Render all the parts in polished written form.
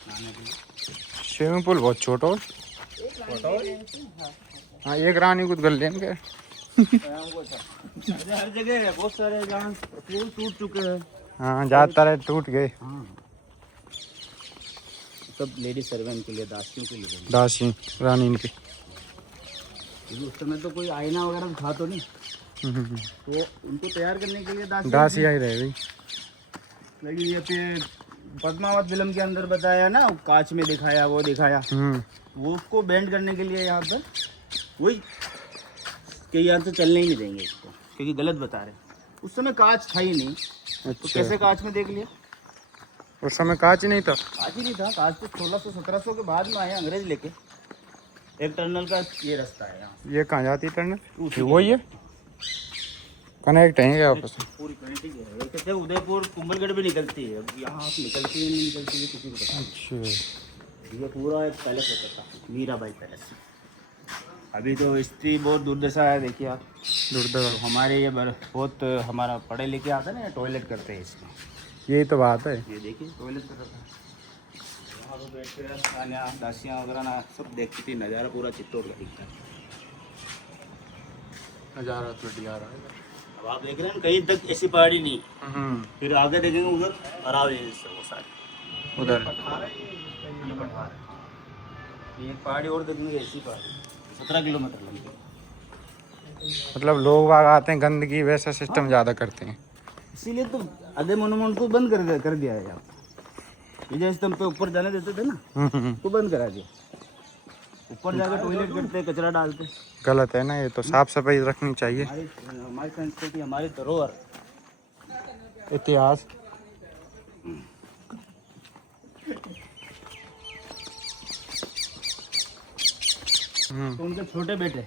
नहाने के लिए। स्विमिंग पूल बहुत छोटा हो। हाँ एक रानी कुछ कर लेंगे। हर जगह है, बहुत सारे जहाँ पूल टूट चुके हैं। हाँ ज़्यादातर टूट गए। हाँ सब लेडीज सर्वेंट के लिए, दासियों के लिए। दासी रानी इनके। क्योंकि उस समय तो कोई आईना वगैरह था तो नहीं, तो उनको तैयार करने के लिए दासी आई रह गई। लेकिन ये फिर पद्मावत फिल्म के अंदर बताया ना, कांच में दिखाया, वो दिखाया, वो उसको बैंड करने के लिए यहाँ पर वही कि यहाँ से चलने ही नहीं देंगे इसको, क्योंकि गलत बता रहे। उस समय कांच था ही नहीं। अच्छा। तो कैसे कांच में देख लिया? उस समय कांच नहीं था। कांच ही नहीं था। कांच तो 1600-1700 के बाद में आए अंग्रेज लेके। एक टनल का ये रास्ता है यहाँ। ये कहाँ जाती है टनल? वही है, कनेक्ट है क्या आपस में? पूरी कनेक्टिंग है। कहते हैं उदयपुर कुंभलगढ़ भी निकलती है, अब यहाँ से निकलती है नहीं निकलती है किसी को पता नहीं। अच्छा। ये पूरा एक पैलेस होता था, मीराबाई पैलेस। अभी तो स्थिति बहुत दुर्दशा है, देखिए आप। दुर्दशा। तो हमारे ये बहुत हमारा पढ़े लिखे आता है ना, टॉयलेट करते हैं इसमें। यही तो बात है। ये देखिए टॉयलेट कर रखा है। यहाँ पर बैठ कर खाना दासियाँ वगैरह ना सब देखती थी, नज़ारा पूरा चित्तौड़ का दिखता है। नज़ारा तो बढ़िया रहा है। अब आप देख रहे हैं कहीं तक ऐसी पहाड़ी नहीं। फिर आगे देखेंगे उधर अरावली से वो सारे उधर एक पहाड़ी और देखेंगे, ऐसी पहाड़ी 17 किलोमीटर लंबी। मतलब लोग बाग आते हैं, गंदगी वैसा सिस्टम ज़्यादा करते हैं, इसीलिए तो आधे मोनूमेंट को बंद कर दिया है यहाँ। ये जैसे तुम पे ऊपर जाने देते थे ना, तो बंद करा दिया। ऊपर जाकर टॉयलेट करते, कचरा डालते। गलत है ना, ये तो साफ सफाई रखनी चाहिए। हमारी संस्कृति, हमारी धरोहर, इतिहास। तो उनके छोटे बेटे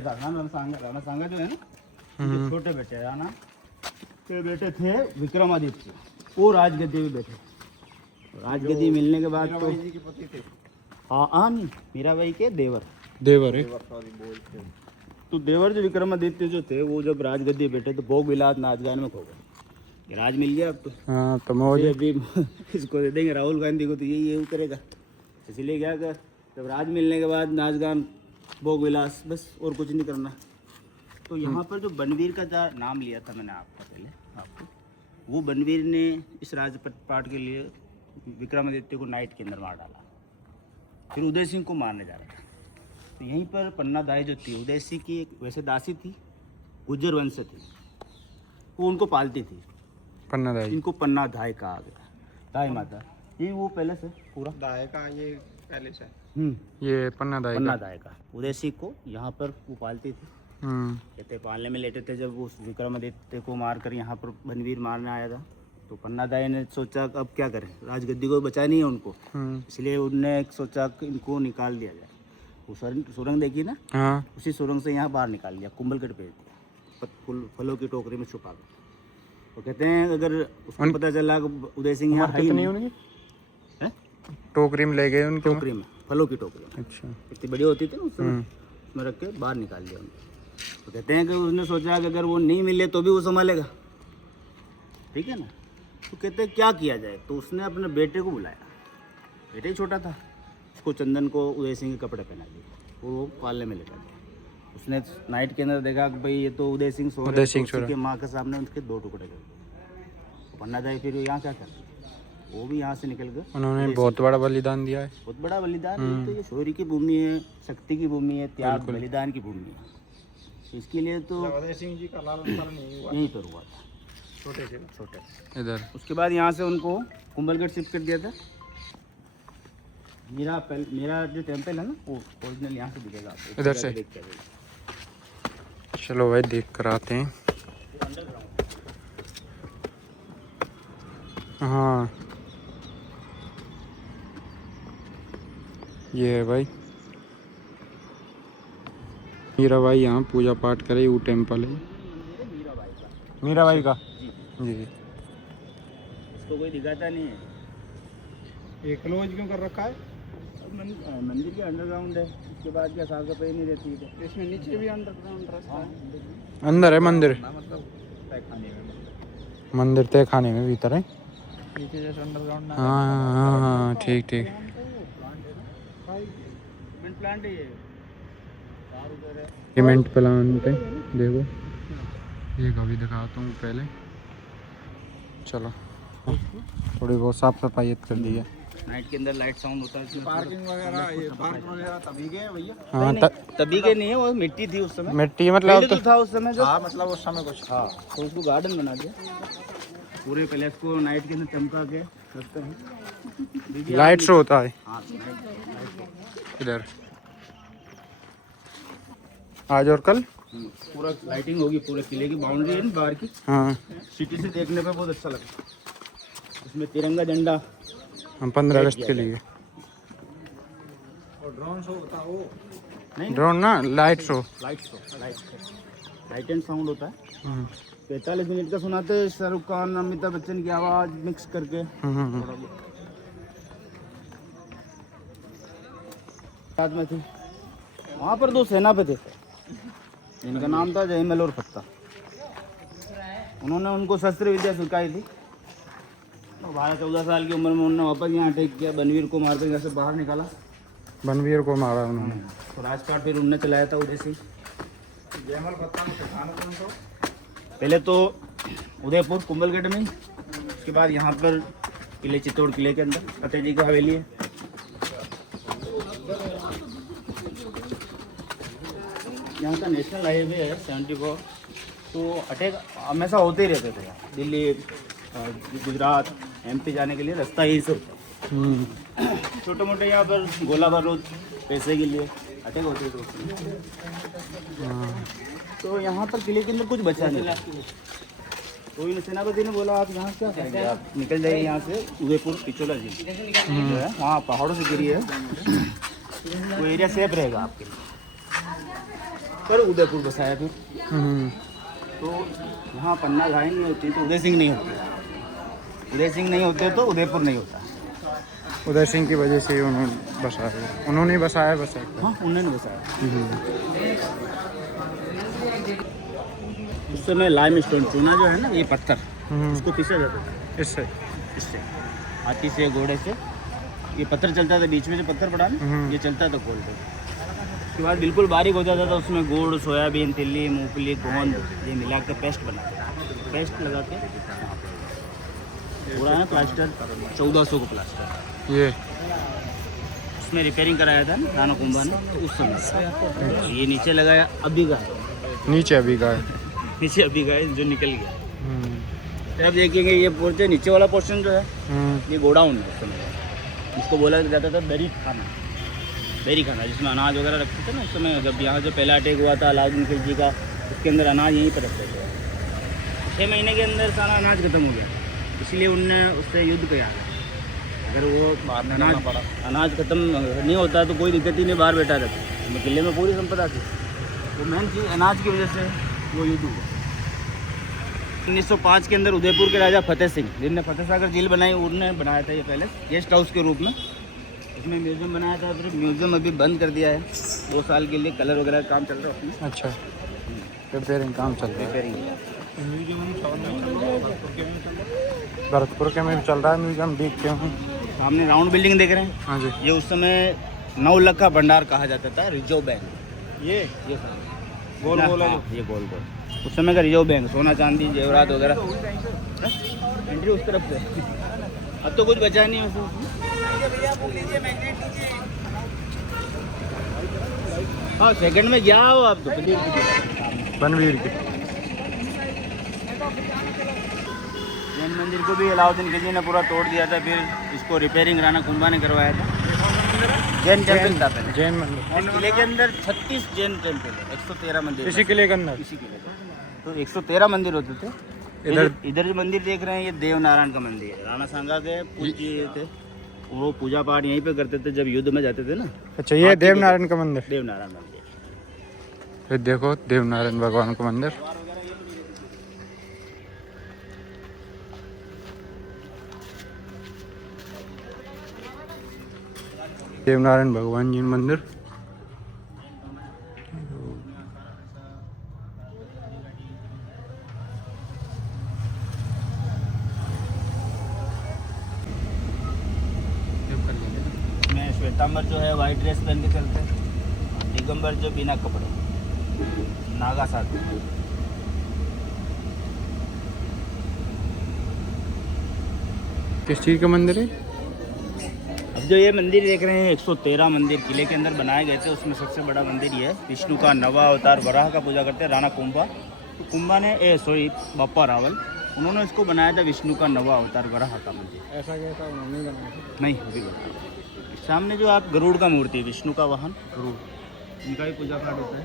था राणा सांगा जो है ना, उनके छोटे बेटे राणा के बेटे थे विक्रमादित्य। वो राजगद्दी में बैठे। राजगद्दी मिलने के बाद तो हाँ नहीं, मीराबाई के देवर है। तो देवर जो विक्रमादित्य जो थे, वो जब राजगद्दी बैठे तो भोग विलास नाच गान में खो गए। राज मिल गया अब तो। हाँ तो मौज अभी इसको दे देंगे राहुल गांधी को, तो यही करेगा। इसलिए क्या कर, जब राज मिलने के बाद नाच गान भोग विलास, बस और कुछ नहीं करना। तो यहाँ पर जो बनवीर का नाम लिया था मैंने आपको, वो बनवीर ने इस राजपाट के लिए विक्रमादित्य को नाइट के अंदर मार डाला। फिर उदय सिंह को मारने जा रहा था। तो यहीं पर पन्ना दाई जो थी, उदय सिंह की एक वैसे दासी थी, गुज्जर वंश थी, वो उनको पालती थी। पन्ना दाई, इनको पन्ना दाई कहा गया। दाई माता, ये वो पैलेस है पूरा दाई का, ये पैलेस है। ये पन्ना दाई का उदय सिंह को यहाँ पर वो पालती थी। कहते पालने में लेटे थे। जब उस विक्रमादित्य को मारकर यहाँ पर बनवीर मारने आया था, तो पन्ना दाई ने सोचा अब क्या करें, राजगद्दी को बचा नहीं है उनको, इसलिए उनने सोचा कि इनको निकाल दिया जाए। वो सुरंग देखी ना, उसी सुरंग से यहाँ बाहर निकाल दिया, कुंभलगढ़ भेज दिया, फलों की टोकरी में छुपा कर। तो कहते हैं अगर उसको पता चला उदय सिंह यहाँ है नहीं, उनकी टोकरी में ले गए, उनकी टोकरी में, फलों की टोकरी में। अच्छा, इतनी बड़ी होती थी ना उस समय, उसमें रख के बाहर निकाल दिया उनको। तो कहते हैं कि उसने सोचा कि अगर वो नहीं मिले तो भी वो संभालेगा, ठीक है ना। तो कहते हैं क्या किया जाए, तो उसने अपने बेटे को बुलाया। बेटे ही छोटा था, उसको चंदन को उदय सिंह के कपड़े पहना दिए, वो पालने में लेकर गया। उसने नाइट के अंदर देखा कि भाई ये तो उदय सिंह सो रहे हैं, तो उसके माँ के सामने उनके 2 टुकड़े कर दिए। पन्ना दाई फिर यहाँ क्या कर, वो भी यहाँ से निकल गए। उन्होंने बहुत बड़ा बलिदान दिया है, बहुत बड़ा बलिदान। तो ये शौर्य की भूमि है, शक्ति की भूमि है, त्याग बलिदान की भूमि है। इसके लिए तो उदय सिंह जी का लालन पालन यहीं पर हुआ था, छोटे इधर। उसके बाद यहाँ से उनको कुंभलगढ़ शिफ्ट कर दिया था। मेरा जो टेम्पल है ना, वो ओरिजिनल यहाँ से दिखेगा, इधर से देख के। चलो भाई देख कर आते हैं। हाँ ये है भाई मीराबाई, यहाँ पूजा पाठ करे, वो टेम्पल है मीराबाई का जी। इसको कोई दिखाता नहीं है। ये क्लोज क्यों कर रखा है? मंदिर के अंडरग्राउंड है, उसके बाद क्या साफ सफाई नहीं रहती है। इसमें नीचे भी अंडरग्राउंड रास्ता है, अंदर है मंदिर, मतलब तहखाने में, मंदिर तहखाने में भीतर है। पीछे जैसे अंडरग्राउंड हाँ हाँ हाँ, ठीक ठीक। प्लांट है ये मिंट प्लांट है, देखो ये कभी दिखाता हूँ पहले। चलो थोड़ी बहुत साफ सफाई कर दी है। नाइट के अंदर लाइट साउंड होता है इसमें। पार्किंग वगैरह, ये पार्क वगैरह तभी गए भैया। हाँ तभी के नहीं है, वो मिट्टी थी उस समय। मिट्टी मतलब पहले अब तो था उस समय जो, हाँ मतलब उस समय कुछ हाँ तो उसको गार्डन बना दिया। पूरे पैलेस को नाइट के अंदर चमका के रखते हैं। लाइट शो होता है हाँ इधर आज और कल। पूरा लाइटिंग होगी, पूरे किले की बाउंड्री है ना बाहर की, हाँ सिटी से देखने पे बहुत अच्छा लगता है। इसमें तिरंगा झंडा हम 15 अगस्त के लिए। और ड्रोन शो होता वो। नहीं ड्रोन ना, light show. Light and sound होता है। 45 मिनट का सुनाते हैं, शाहरुख खान अमिताभ बच्चन की आवाज़ मिक्स करके। साथ में थी वहाँ पर 2 सेनापति थे, इनका नाम था जयमल और फत्ता। उन्होंने उनको शस्त्र विद्या सिखाई थी। तो 12-14 साल की उम्र में उन्होंने वापस यहाँ अटैक किया, बनवीर को मारकर यहाँ से बाहर निकाला। बनवीर को मारा उन्होंने। तो राजपाट फिर उन्होंने चलाया था उदय सिंह। जयमल पत्ता में ठिकाना कौन सा? पहले तो उदयपुर कुंभलगढ़ में, उसके बाद यहाँ पर किले चित्तौड़ किले के अंदर फतेह जी की हवेली है। यहाँ का नेशनल हाईवे है 74। तो अटैक हमेशा होते ही रहते थे यहाँ। दिल्ली, गुजरात, MP जाने के लिए रास्ता यही से होता है। छोटे मोटे यहाँ पर गोला बारूद पैसे के लिए अटैक होते थे। तो यहाँ पर किले के अंदर कुछ बचा नहीं। तो इन सेनापति ने बोला आप यहाँ क्या करेंगे, आप निकल जाइए यहाँ से उदयपुर पिछोला जी जो है वहाँ पहाड़ों से गिरी है, वो एरिया सेफ रहेगा आपके लिए। पर उदयपुर बसाया फिर। तो यहाँ पन्ना घाई नहीं होती तो उदय सिंह नहीं होते, उदय सिंह नहीं होते तो उदयपुर नहीं होता। उदय सिंह की वजह से उन्होंने बसाया, उन्होंने बसाया। हाँ उन्होंने बसाया। उस समय लाइम स्टोन, चूना जो है ना, ये पत्थर, इसको पीसा जाता था इससे हाथी से, घोड़े से। ये पत्थर चलता था, बीच में जो पत्थर पड़ा ना, ये चलता था गोल गोल। उसके बाद बिल्कुल बारीक हो जाता था, उसमें गुड़, सोयाबीन, तिल्ली, मूंगफली, गोंद ये मिला के पेस्ट बनाते थे। पेस्ट लगा के पूरा है प्लास्टर, 1400 का प्लास्टर। ये उसमें रिपेयरिंग कराया था ना राणा कुंभा ने, तो उस समय ये नीचे लगाया। अभी का है, नीचे अभी का है, नीचे अभी का है जो निकल गया। अब देखेंगे ये पोर्शन, नीचे वाला पोर्शन जो है ये गोडाउन है उस समय। इसको बोला जाता था दरी खाना, जिसमें अनाज वगैरह रखते थे ना उस समय। जब यहाँ जो पहला अटैक हुआ था अलाउद्दीन खिलजी का, उसके अंदर अनाज यहीं पर रखते थे। 6 महीने के अंदर सारा अनाज खत्म हो गया, इसलिए उनने उससे युद्ध किया। अगर वो अनाज खत्म नहीं होता तो कोई दिक्कत ही नहीं, बाहर बैठा रहता। किले में पूरी संपदा थी, वो मेन चीज़ अनाज की वजह से वो युद्ध हुआ। 1905 के अंदर उदयपुर के राजा फतेह सिंह, जिनने फतेह सागर झील बनाई, उन्होंने बनाया था ये पैलेस गेस्ट हाउस के रूप में। इसमें म्यूजियम बनाया था, फिर म्यूजियम अभी बंद कर दिया है 2 साल के लिए। कलर वगैरह का काम चल रहा है उसमें। अच्छा रिपेयरिंग काम चल रहा है। भरतपुर के में भी चल रहा है म्यूजियम, देख के हूँ। सामने राउंड बिल्डिंग देख रहे हैं, हाँ जी। ये उस समय 9 लाख का भंडार कहा जाता था, रिजर्व बैंक। ये गोल गोल है हाँ, ये गोल गोल उस समय का रिजर्व बैंक, सोना चांदी जेवरात वगैरह। एंट्री उस तरफ से। अब तो कुछ बचा नहीं वैसे। हाँ सेकंड में गया हो आप तो। बनवीर के जैन मंदिर को भी अलाउद्दीन खिलजी ने पूरा तोड़ दिया था, फिर इसको रिपेयरिंग राणा कुंभा ने करवाया था। जैन टेम्पल था पहले। जैन मंदिर। इस किले के अंदर 36 जैन टेम्पल है, 113 मंदिर इसी किले के अंदर। इसी किले का तो 113 मंदिर होते थे। इधर जो मंदिर देख रहे हैं ये देव नारायण का मंदिर है। राणा सांगा के पूज्य थे, वो पूजा पाठ यहीं पे करते थे जब युद्ध में जाते थे ना। अच्छा ये देव नारायण का मंदिर। देव नारायण मंदिर। फिर देखो देव नारायण भगवान का मंदिर। देव नारायण भगवान जी मंदिर। श्वेतांबर जो है वाइट ड्रेस पहन के चलते हैं, दिगंबर जो बिना कपड़े, नागा साधु। किस चीज़ का मंदिर है? अब जो ये मंदिर देख रहे हैं 113 मंदिर किले के अंदर बनाए गए थे, उसमें सबसे बड़ा मंदिर ये है। विष्णु का नवा अवतार वराह का पूजा करते हैं राणा कुंभा। तो कुंभा ने बापा रावल, उन्होंने इसको बनाया था विष्णु का नवा अवतार वराह का मंदिर। ऐसा क्या था उन्होंने बनाया था? नहीं, अभी सामने जो आप गरुड़ का मूर्ति है, विष्णु का वाहन गरुड़, इनका भी पूजा पाठ होता है।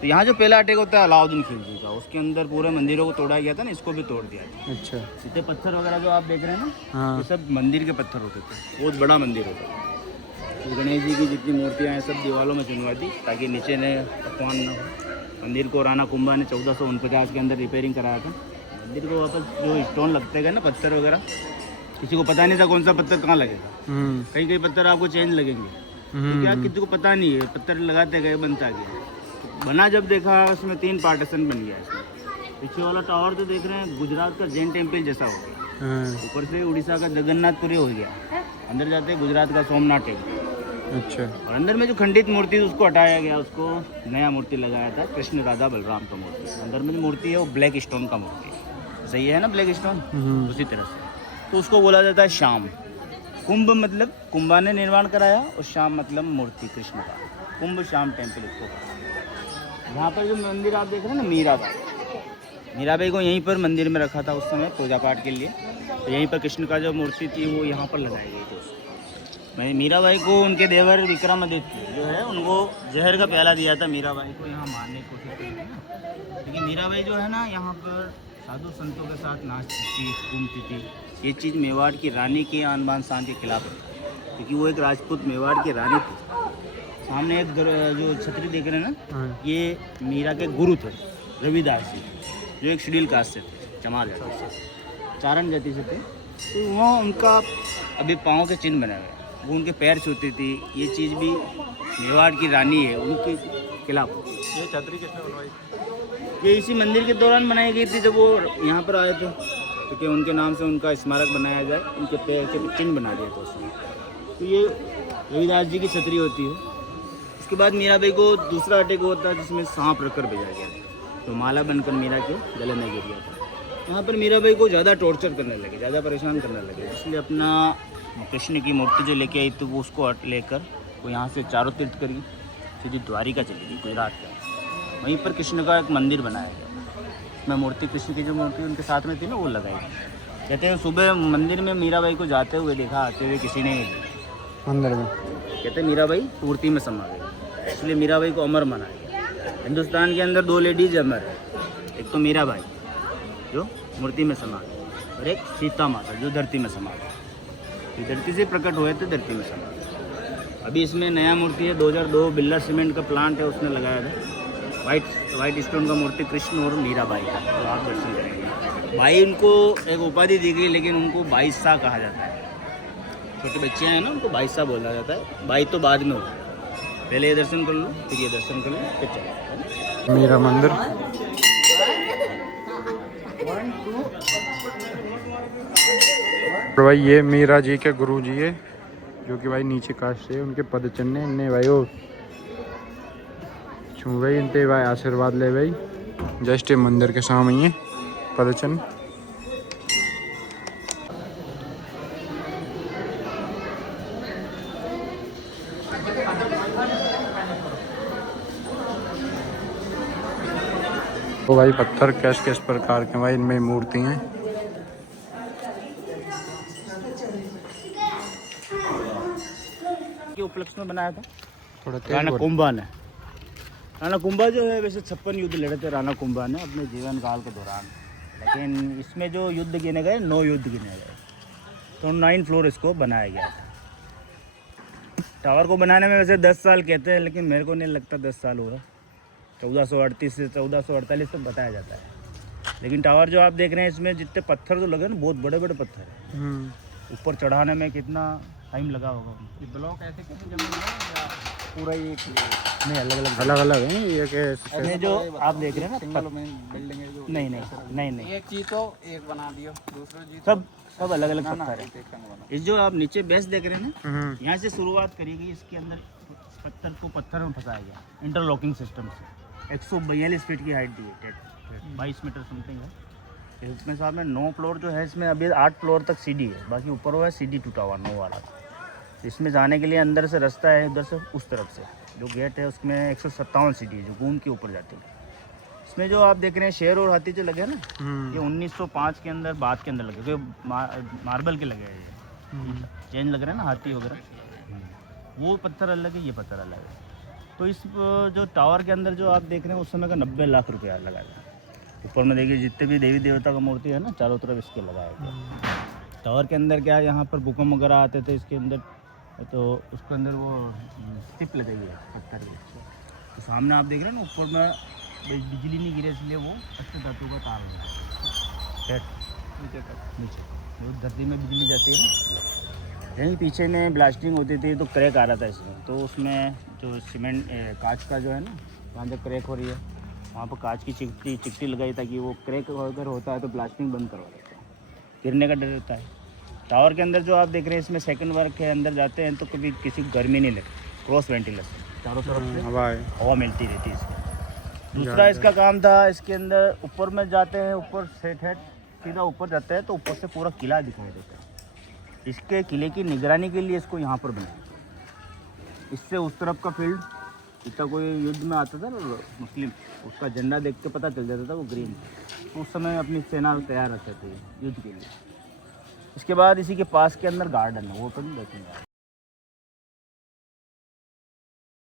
तो यहाँ जो पहला अटैक होता है अलाउद्दीन खिलजी का, उसके अंदर पूरे मंदिरों को तोड़ा गया था ना, इसको भी तोड़ दिया था। अच्छा। सीधे पत्थर वगैरह जो आप देख रहे हैं ना, हाँ। ये सब मंदिर के पत्थर होते थे, बहुत बड़ा मंदिर होता था। तो गणेश जी की जितनी मूर्तियाँ हैं सब दीवारों में चुनवा दी ताकि नीचे ने अपमान न हो। मंदिर को राणा कुंभा ने 1449 के अंदर रिपेयरिंग कराया था। मंदिर को वापस जो स्टोन लगते गए ना, पत्थर वगैरह, किसी को पता नहीं था कौन सा पत्थर कहाँ लगेगा। कई कई पत्थर आपको चेंज लगेंगे, तो क्या किसी को पता नहीं है, पत्थर लगाते गए बनता गया। बना जब देखा उसमें 3 पार्टीशन बन गया। इसमें पीछे वाला टावर जो देख रहे हैं गुजरात का जैन टेम्पल जैसा हो गया, ऊपर से उड़ीसा का जगन्नाथपुरी हो गया, अंदर जाते गुजरात का सोमनाथ टेम्पल। अच्छा। और अंदर में जो खंडित मूर्ति थी उसको हटाया गया, उसको नया मूर्ति लगाया था, कृष्ण राधा बलराम का मूर्ति। अंदर में जो मूर्ति है वो ब्लैक स्टोन का मूर्ति है, सही है ना, ब्लैक स्टोन उसी तरह से। तो उसको बोला जाता है श्याम। कुंभ मतलब कुंभा ने निर्माण कराया, और श्याम मतलब मूर्ति कृष्ण का, कुंभ श्याम टेम्पल इसको। यहाँ पर जो मंदिर आप देख रहे हैं ना, मीराबाई को यहीं पर मंदिर में रखा था उस समय पूजा पाठ के लिए। तो यहीं पर कृष्ण का जो मूर्ति थी वो यहाँ पर लगाई गई थी उसको। मैं मीराबाई को उनके देवर विक्रमादित्य जो है उनको जहर का प्याला दिया था मीराबाई को यहाँ मारने की कोशिश की थी। लेकिन मीराबाई जो है ना यहाँ पर साधु संतों के साथ नाचती थी, घूमती थी। ये चीज़ मेवाड़ की रानी के आन बान शान के खिलाफ है, क्योंकि वो एक राजपूत मेवाड़ की रानी थी। सामने एक जो छतरी देख रहे हैं ना, ये मीरा के गुरु थे रविदास जी, जो एक शेड्यूल कास्ट से थे, चमार जाति से, चारण जाति से थे। तो वहाँ उनका अभी पाँव के चिन्ह बनाए हुए, वो उनके पैर छूती थी। ये चीज़ भी मेवाड़ की रानी है उनके खिलाफ। ये छतरी किसने बनवाई? ये इसी मंदिर के दौरान बनाई गई थी जब वो यहाँ पर आए थे, क्योंकि उनके नाम से उनका स्मारक बनाया जाए, उनके पैर के चिन्ह बना दिया था उसमें। तो ये रविदास जी की छतरी होती है। उसके बाद मीराबाई को दूसरा अटैक होता है जिसमें सांप रखकर भेजा गया था, तो माला बनकर मीरा के गले में गिर गया था। वहाँ पर मीराबाई को ज़्यादा टॉर्चर करने लगे, ज़्यादा परेशान करने लगे, इसलिए अपना कृष्ण की मूर्ति जो लेके आई तो वो उसको लेकर वो यहाँ से चारों तीर्थ करी, सीधी द्वारिका चली गई गुजरात का। वहीं पर कृष्ण का एक मंदिर बनाया गया, उसमें मूर्ति कृष्ण की जो मूर्ति उनके साथ में थी ना वो लगाई गई। कहते हैं सुबह मंदिर में मीराबाई को जाते हुए देखा, आते हुए किसी ने अंदर में। कहते हैं मीराबाई मूर्ति में समा गई, इसलिए मीराबाई को अमर मनाया गया। हिंदुस्तान के अंदर 2 लेडीज अमर है, एक तो मीराबाई जो मूर्ति में समा गई, और एक सीता माता जो धरती में समा गई। धरती से प्रकट हुए थे, धरती में समा गए। अभी इसमें नया मूर्ति है, 2002 बिरला सीमेंट का प्लांट है उसने लगाया था, वाइट स्टोन का मूर्ति कृष्ण और मीराबाई का, तो आप दर्शन करेंगे। भाई उनको एक उपाधि दी गई, लेकिन उनको 22 शाह कहा जाता है। छोटे बच्चे हैं ना, उनको 22 शाह बोला जाता है। बाई तो बाद में होगा, पहले ये दर्शन कर लो, फिर ये दर्शन कर लो, फिर चलो। मीरा मंदिर तो भाई ये मीरा जी के गुरु जी है, जो कि भाई नीचे कास्ट है, उनके पद चन्ने इनने भाई वो छू भाई इनते भाई आशीर्वाद ले भाई। जस्ट मंदिर के सामने ही है पद चन्न। तो भाई पत्थर किस प्रकार के भाई इनमें मूर्ति हैं। के उपलक्ष्य में बनाया था थोड़ा राणा कुंभा ने। राणा कुंभा जो है वैसे 56 युद्ध लड़े थे राणा कुंभा ने अपने जीवन काल के दौरान, लेकिन इसमें जो युद्ध गिने गए 9 युद्ध गिने गए, तो 9 फ्लोर इसको बनाया गया था। टावर को बनाने में वैसे 10 साल कहते हैं, लेकिन मेरे को नहीं लगता 10 साल हुआ। 1438 से 1448 तक बताया जाता है। लेकिन टावर जो आप देख रहे हैं इसमें जितने पत्थर जो लगे ना, बहुत बड़े बड़े पत्थर हैं। ऊपर चढ़ाने में कितना टाइम लगा होगा। ये ब्लॉक ऐसे कैसे जमीन है या पूरा ये नहीं, अलग अलग हैं ये के जो आप देख रहे हैं ना, सिंगल बिल्डिंग है जो नहीं, एक चीज तो एक बना दियो, दूसरा चीज सब अलग अलग पत्थर है। इस जो आप नीचे बेस देख रहे हैं ना, हम्म, यहाँ से शुरुआत करी गई। इसके अंदर पत्थर को पत्थर में फंसाया गया इंटरलॉकिंग सिस्टम से। 142 फीट की हाइट दी है, 22 मीटर समथिंग है। इसमें साहब में 9 फ्लोर जो है, इसमें अभी 8 फ्लोर तक सीढ़ी है, बाकी ऊपर हुआ है सीढ़ी टूटा हुआ 9 वाला। इसमें जाने के लिए अंदर से रास्ता है, उधर से उस तरफ से जो गेट है उसमें 157 सीढ़ी है जो घूम के ऊपर जाती है। इसमें जो आप देख रहे हैं शेर और हाथी जो लगे हैं ना, ये 1905 के अंदर बाद के अंदर लगे, क्योंकि मार्बल के लगे हैं ये चेंज लग रहे हैं ना हाथी वगैरह। वो पत्थर अलग है, ये पत्थर अलग है। तो इस जो टावर के अंदर जो आप देख रहे हैं उस समय का 90 लाख रुपया लगाया गया। ऊपर में देखिए जितने भी देवी देवता का मूर्ति है ना, चारों तरफ इसके लगाया गया। टावर के अंदर क्या है, यहाँ पर भूकंप वगैरह आते थे इसके अंदर, तो उसके अंदर वो स्टिप लगाई है पत्थर की। तो सामने आप देख रहे हैं ना, ऊपर में बिजली नहीं गिरे इसलिए वो अच्छे धातु का तार लगा है नीचे तक। नीचे। वो धरती में बिजली जाती है ना, यहीं पीछे में ब्लास्टिंग होती थी तो क्रैक आ रहा था इसमें। तो उसमें जो सीमेंट कांच का जो है ना, वहाँ जब क्रैक हो रही है वहाँ पर कांच की चिकटी लगाई ताकि वो क्रैक अगर होता है तो ब्लास्टिंग बंद करवा देता है, गिरने का डर रहता है। टावर के अंदर जो आप देख रहे हैं इसमें सेकंड वर्क है, अंदर जाते हैं तो कभी किसी को गर्मी नहीं लगती, क्रॉस वेंटिलेशन, चारों तरफ से हवा है। हवा मिलती रहती है इसके। दूसरा इसका काम था, इसके अंदर ऊपर में जाते हैं, ऊपर सेट है सीधा ऊपर जाते हैं तो ऊपर से पूरा किला दिखाई देता है। इसके किले की निगरानी के लिए इसको यहाँ पर बनाया। इससे उस तरफ का फील्ड, जितना कोई युद्ध में आता था ना मुस्लिम, उसका झंडा देख के पता चल जाता था वो ग्रीन। तो उस समय अपनी सेना तैयार रखते थे युद्ध के लिए। इसके बाद इसी के पास के अंदर गार्डन है, वो अपन देखेंगे।